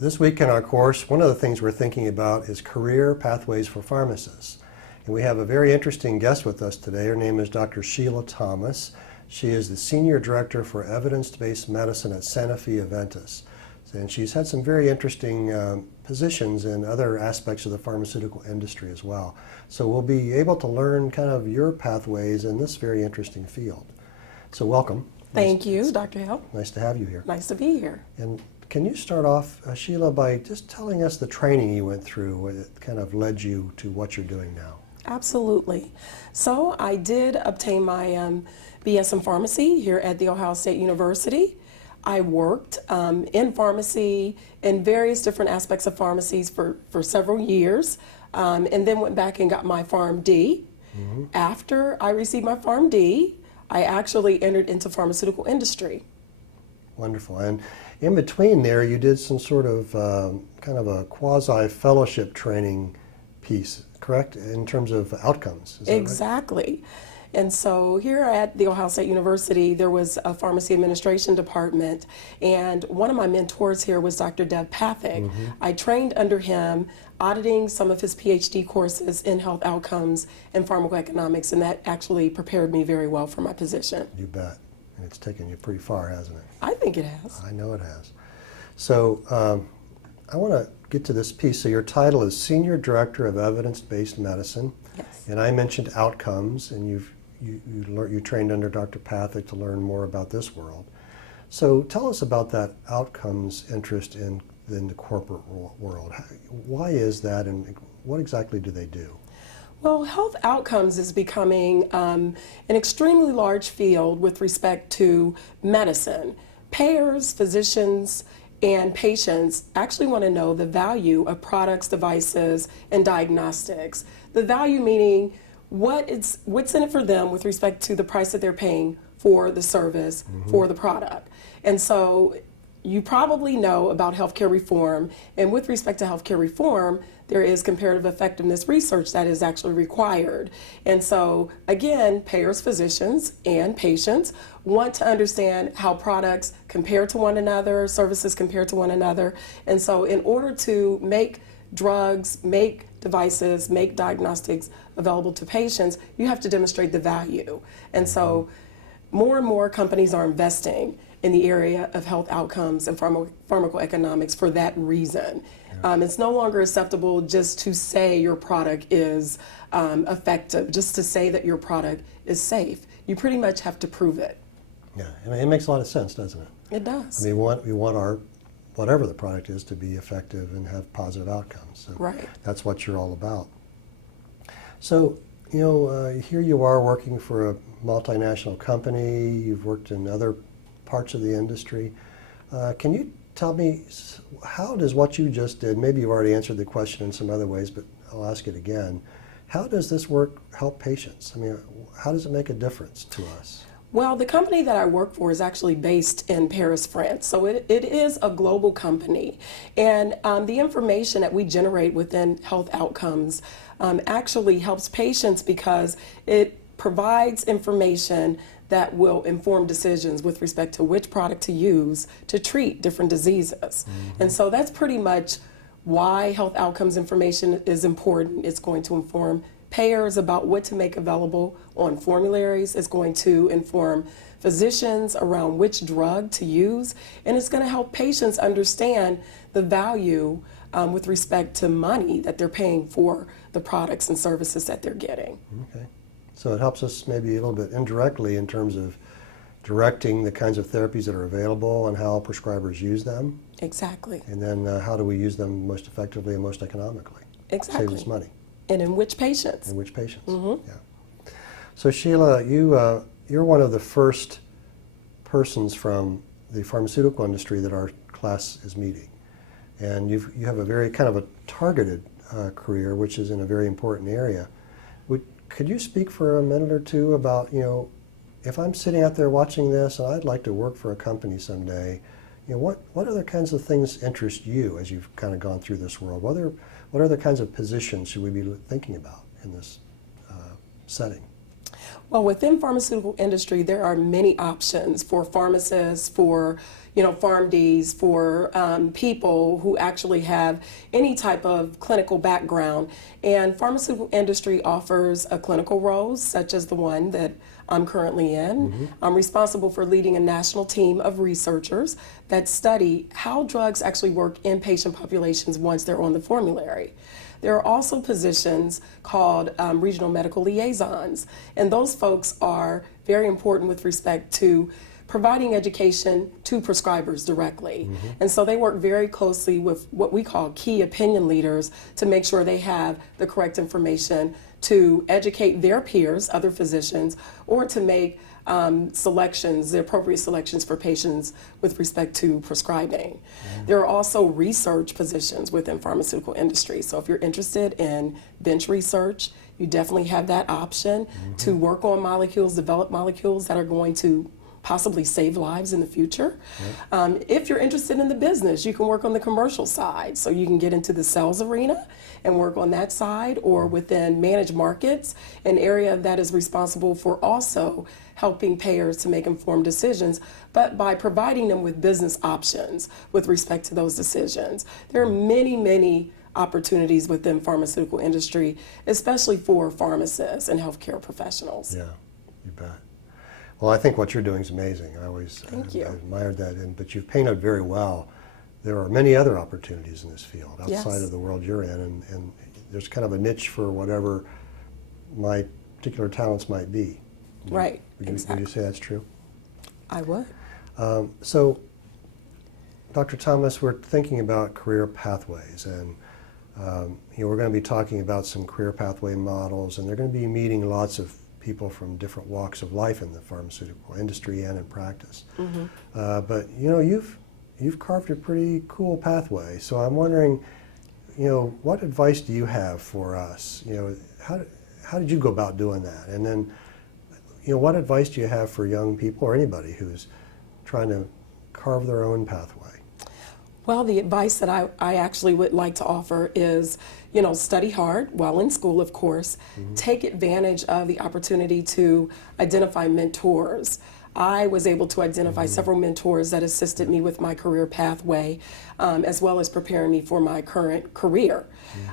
This week in our course, one of the things we're thinking about is career pathways for pharmacists. And we have a very interesting guest with us today. Her name is Dr. Sheila Thomas. She is the Senior Director for Evidence-Based Medicine at Sanofi Aventis. And she's had some very interesting positions in other aspects of the pharmaceutical industry as well. So we'll be able to learn kind of your pathways in this very interesting field. So welcome. Thank you, Dr. Hill. Nice to have you here. Nice to be here. And can you start off, Sheila, by just telling us the training you went through that kind of led you to what you're doing now? Absolutely. So I did obtain my BS in pharmacy here at The Ohio State University. I worked in pharmacy in various different aspects of pharmacies for several years, and then went back and got my PharmD. Mm-hmm. After I received my PharmD, I actually entered into pharmaceutical industry. Wonderful. And in between there, you did some sort of kind of a quasi-fellowship training piece, correct, in terms of outcomes? Is that exactly. Right? And so here at The Ohio State University, there was a pharmacy administration department, and one of my mentors here was Dr. Dev Pathak. Mm-hmm. I trained under him, auditing some of his PhD courses in health outcomes and pharmacoeconomics, and that actually prepared me very well for my position. You bet. And it's taken you pretty far, hasn't it? I think it has. I know it has. So I want to get to this piece. So your title is Senior Director of Evidence-Based Medicine. Yes. And I mentioned outcomes, and you trained under Dr. Pathak to learn more about this world. So tell us about that outcomes interest in the corporate world. Why is that, and what exactly do they do? Well, health outcomes is becoming an extremely large field with respect to medicine. Payers, physicians, and patients actually want to know the value of products, devices, and diagnostics. The value meaning what's in it for them with respect to the price that they're paying for the service, mm-hmm. for the product. And so you probably know about healthcare reform, and with respect to healthcare reform, there is comparative effectiveness research that is actually required. And so, again, payers, physicians, and patients want to understand how products compare to one another, services compare to one another. And so in order to make drugs, make devices, make diagnostics available to patients, you have to demonstrate the value. And so more and more companies are investing in the area of health outcomes and pharmacoeconomics for that reason. It's no longer acceptable just to say your product is effective, just to say that your product is safe. You pretty much have to prove it. Yeah, I mean, it makes a lot of sense, doesn't it? It does. I mean, we want our, whatever the product is, to be effective and have positive outcomes. So right. That's what you're all about. So, you know, here you are working for a multinational company. You've worked in other parts of the industry. Can you tell me, how does what you just did, maybe you've already answered the question in some other ways, but I'll ask it again. How does this work help patients? I mean, how does it make a difference to us? Well, the company that I work for is actually based in Paris, France. So it is a global company. And the information that we generate within health outcomes actually helps patients because it provides information that will inform decisions with respect to which product to use to treat different diseases. Mm-hmm. And so that's pretty much why health outcomes information is important. It's going to inform payers about what to make available on formularies. It's going to inform physicians around which drug to use. And it's going to help patients understand the value with respect to money that they're paying for the products and services that they're getting. Okay. So it helps us maybe a little bit indirectly in terms of directing the kinds of therapies that are available and how prescribers use them. Exactly. And then how do we use them most effectively and most economically? Exactly. Save us money. And in which patients? In which patients, mm-hmm. Yeah. So Sheila, you're one of the first persons from the pharmaceutical industry that our class is meeting. And you have a very kind of a targeted career, which is in a very important area. Could you speak for a minute or two about, you know, if I'm sitting out there watching this and I'd like to work for a company someday, you know, what other kinds of things interest you as you've kind of gone through this world? What other kinds of positions should we be thinking about in this setting? Well, within pharmaceutical industry, there are many options for pharmacists, for PharmDs, for people who actually have any type of clinical background. And pharmaceutical industry offers a clinical roles, such as the one that I'm currently in. I'm responsible for leading a national team of researchers that study how drugs actually work in patient populations once they're on the formulary. There are also positions called regional medical liaisons, and those folks are very important with respect to providing education to prescribers directly. And so they work very closely with what we call key opinion leaders to make sure they have the correct information to educate their peers, other physicians, or to make selections, the appropriate selections for patients with respect to prescribing. There are also research positions within pharmaceutical industry. So if you're interested in bench research, you definitely have that option to work on molecules, develop molecules that are going to possibly save lives in the future. If you're interested in the business, you can work on the commercial side. So you can get into the sales arena and work on that side, or within managed markets, an area that is responsible for also helping payers to make informed decisions, but by providing them with business options with respect to those decisions. There are many, many opportunities within pharmaceutical industry, especially for pharmacists and healthcare professionals. Yeah, you bet. Well, I think what you're doing is amazing. I Thank you. admired that, but you've painted very well. There are many other opportunities in this field outside Yes. of the world you're in, and there's kind of a niche for whatever my particular talents might be. Right, Would exactly. you say that's true? I would. So, Dr. Thomas, we're thinking about career pathways, and we're going to be talking about some career pathway models, and they're going to be meeting lots of people from different walks of life in the pharmaceutical industry and in practice. But you've carved a pretty cool pathway. So I'm wondering, what advice do you have for us? How did you go about doing that? And then, what advice do you have for young people or anybody who's trying to carve their own pathway? Well, the advice that I actually would like to offer is, study hard while in school, of course. Take advantage of the opportunity to identify mentors. I was able to identify several mentors that assisted me with my career pathway, as well as preparing me for my current career.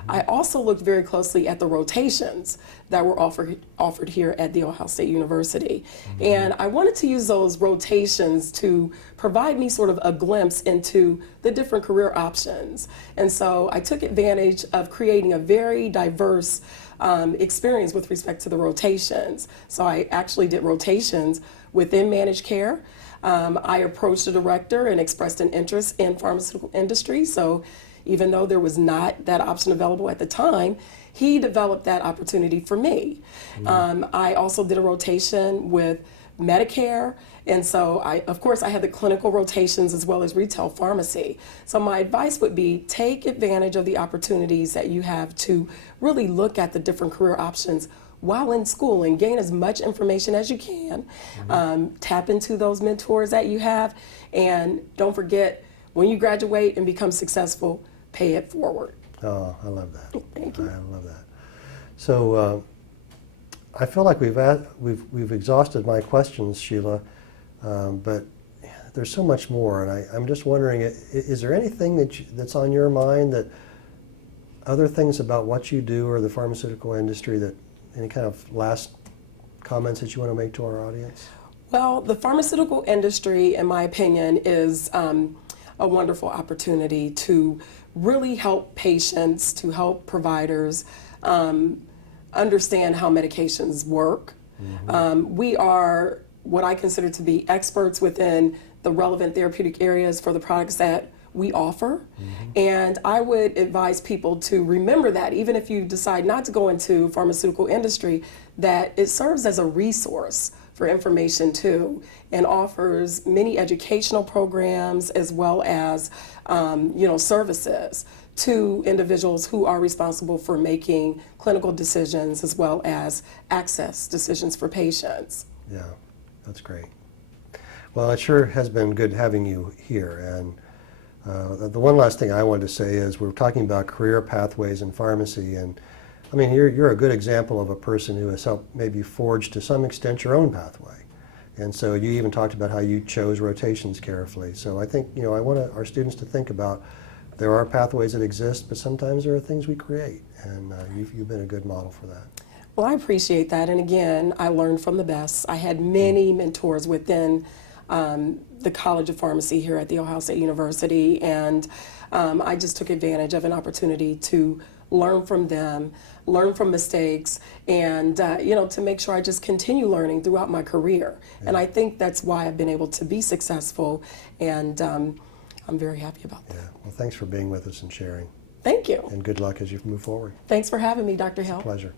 I also looked very closely at the rotations that were offered here at The Ohio State University. And I wanted to use those rotations to provide me sort of a glimpse into the different career options. And so I took advantage of creating a very diverse experience with respect to the rotations. So I actually did rotations within managed care. I approached the director and expressed an interest in pharmaceutical industry. So even though there was not that option available at the time, he developed that opportunity for me. I also did a rotation with Medicare, and so of course I had the clinical rotations as well as retail pharmacy. So my advice would be, take advantage of the opportunities that you have to really look at the different career options while in school and gain as much information as you can. Tap into those mentors that you have, and don't forget, when you graduate and become successful, pay it forward. Oh, I love that. Thank you. I love that. So I feel like we've exhausted my questions, Sheila, but there's so much more, and I'm just wondering, is there anything that's on your mind, that other things about what you do or the pharmaceutical industry, that any kind of last comments that you want to make to our audience? Well, the pharmaceutical industry, in my opinion, is a wonderful opportunity to really help patients, to help providers understand how medications work. We are what I consider to be experts within the relevant therapeutic areas for the products that we offer. And I would advise people to remember that, even if you decide not to go into pharmaceutical industry, that it serves as a resource for information too, and offers many educational programs as well as services to individuals who are responsible for making clinical decisions as well as access decisions for patients. Yeah, that's great. Well, it sure has been good having you here. And the one last thing I wanted to say is, we're talking about career pathways in pharmacy, and I mean, you're a good example of a person who has helped maybe forge to some extent your own pathway. And so you even talked about how you chose rotations carefully. So I think, I want our students to think about there are pathways that exist, but sometimes there are things we create. And you've been a good model for that. Well, I appreciate that. And again, I learned from the best. I had many mentors within the College of Pharmacy here at The Ohio State University. And I just took advantage of an opportunity to learn from them, learn from mistakes, and to make sure I just continue learning throughout my career. Yeah. And I think that's why I've been able to be successful, and I'm very happy about that. Yeah. Well, thanks for being with us and sharing. Thank you. And good luck as you move forward. Thanks for having me, Dr. Hill. It's a pleasure.